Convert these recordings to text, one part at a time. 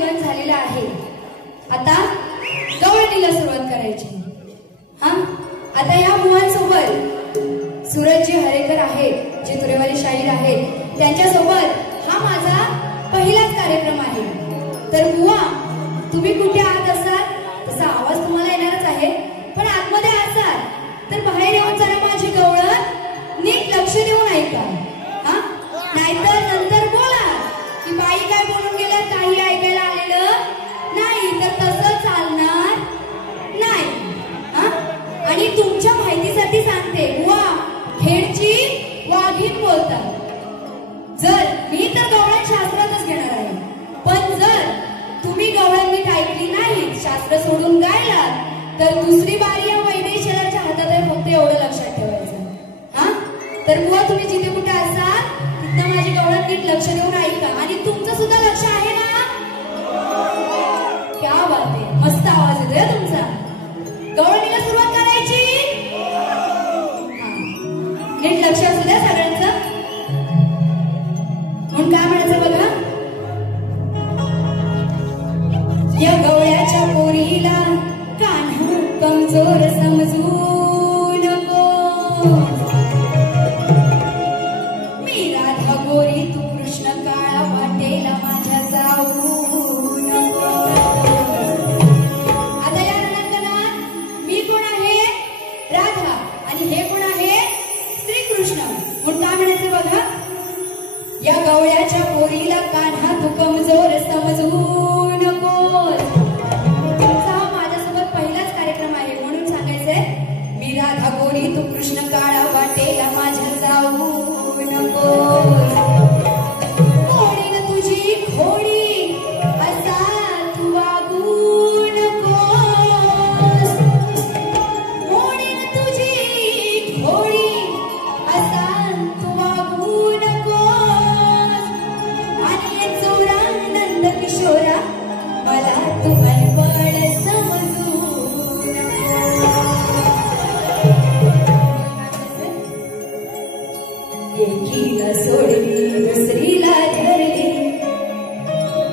गण झालेला आहे. आता गवळणीला सुरुवात करायची. आता या मुलांसोबत सूरजजी हरेकर आहेत, जे तुरेवाली शाहीर आहेत, त्यांच्यासोबत हा माझा पहिलाच कार्यक्रम आहे. तर बुवा, तुम्ही कुठे आत असाल तसा आवाज तुम्हाला येणारच आहे, पण आतमध्ये असाल तर बाहेर येऊन जरा माझी गवळण नीट लक्ष देऊन ऐका. नाहीतर नंतर बोला की बाई काय बोलून गेल्या, काही ऐकायला आलेलं नाही, तर तसं चालणार नाही. आणि तुमच्या माहितीसाठी सांगते, बुवा खेडची वाघीण बोलतात. जर मी तर गवळण शास्त्रातच घेणार आहे, पण जर तुम्ही गवळण नीट ऐकली नाही, शास्त्र सोडून गायला, तर दुसरी बारी या वैदेशराच्या हातात आहे. फक्त एवढं लक्षात ठेवायचं. तर बुवा, तुम्ही जिथे कुठे असाल तिथं माझी गवळण नीट लक्ष देऊन ऐका. आणि तुमचं सुद्धा लक्ष आहे ना? क्या बात आहे, मस्त आवाज येतोय तुमचा. गवळणीला सुरुवात करायची. नीट लक्ष असू द्या सगळ्यांचं. म्हणून काय म्हणायचं बघा. या गवळ्याच्या पोरीला कान्हा कमजोर समजू नको. मी राधा गोरी, तू कृष्ण काळा, वाटेला माझ्या जाऊ नको. आता या रणांगणात मी कोण आहे? राधा. आणि हे कोण आहे? श्रीकृष्ण. म्हणून काय म्हणायचं बघा. या गवळ्याच्या पोरीला कान्हा तू कमजोर समजू नको. माझ्यासोबत पहिलाच कार्यक्रम आहे, म्हणून सांगायचंय, मी राधा गोरी, तू कृष्ण काळा, वाटेला माझ्या जाऊ नको. मोडीन तुझी खोडी, असा तू वागू नकोस. मोडीन तुझी खोडी, असा तू वागू नकोस. आणि चोरा नंद किशोरा, मला तू अनपड समजू एकीला सोडली, दुसरीला धरली,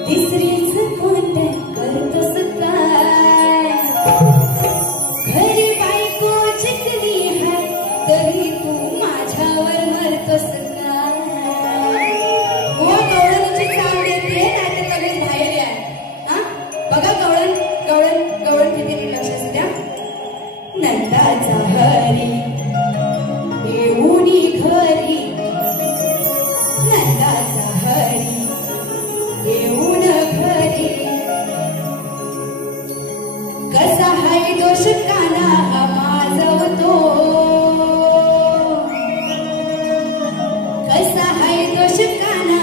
तिसरीच कोणत्या करतोस काय? घरी बायको चिकली हाय, तरी तू माझ्यावर मरतोस काय? हो, गवळणीची चाल देते, नाहीतर लगेच बाहेर या. बघा गवळण गवळण गवळण किती नीट लक्ष असू द्या. नंदाचा हरी येऊनी घरी, नंदाचा हरी येऊन घरी. कसा हाय दोष काना माजवतो, कसा हाय दोष काना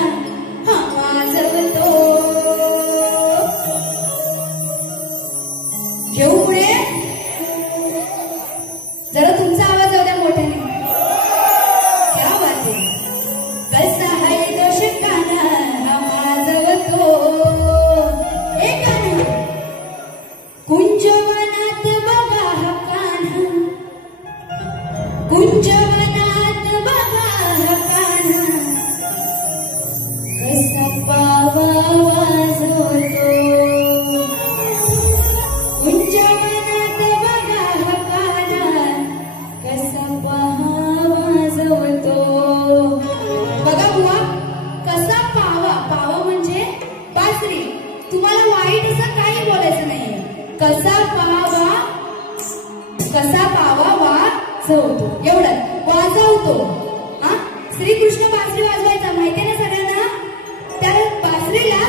माजवतो. घेऊ पुढे. जरा तुमचा आवाज जाऊ द्या मोठ्याने. क्या बात आहे. कसा हाय दोष काना माजवतो. ए कान्हा, कुंजवनात बघा हा कान्हा, कुंजवनात बघा हा कान्हा, कसा पावा वाजवतो. कुंजवनात बघा हा कान्हा, कसा पावा वाजवतो. बघा बुवा, कसा पावा. पावा म्हणजे बासरी. तुम्हाला वाईट असं काही बोलायचं नाहीये. कसा पावा, कसा पावा वाजवतो, एवढं वाजवतो. श्रीकृष्ण बासरी वाजवायचा माहितीये ना सगळ्यांना. त्या बासरीला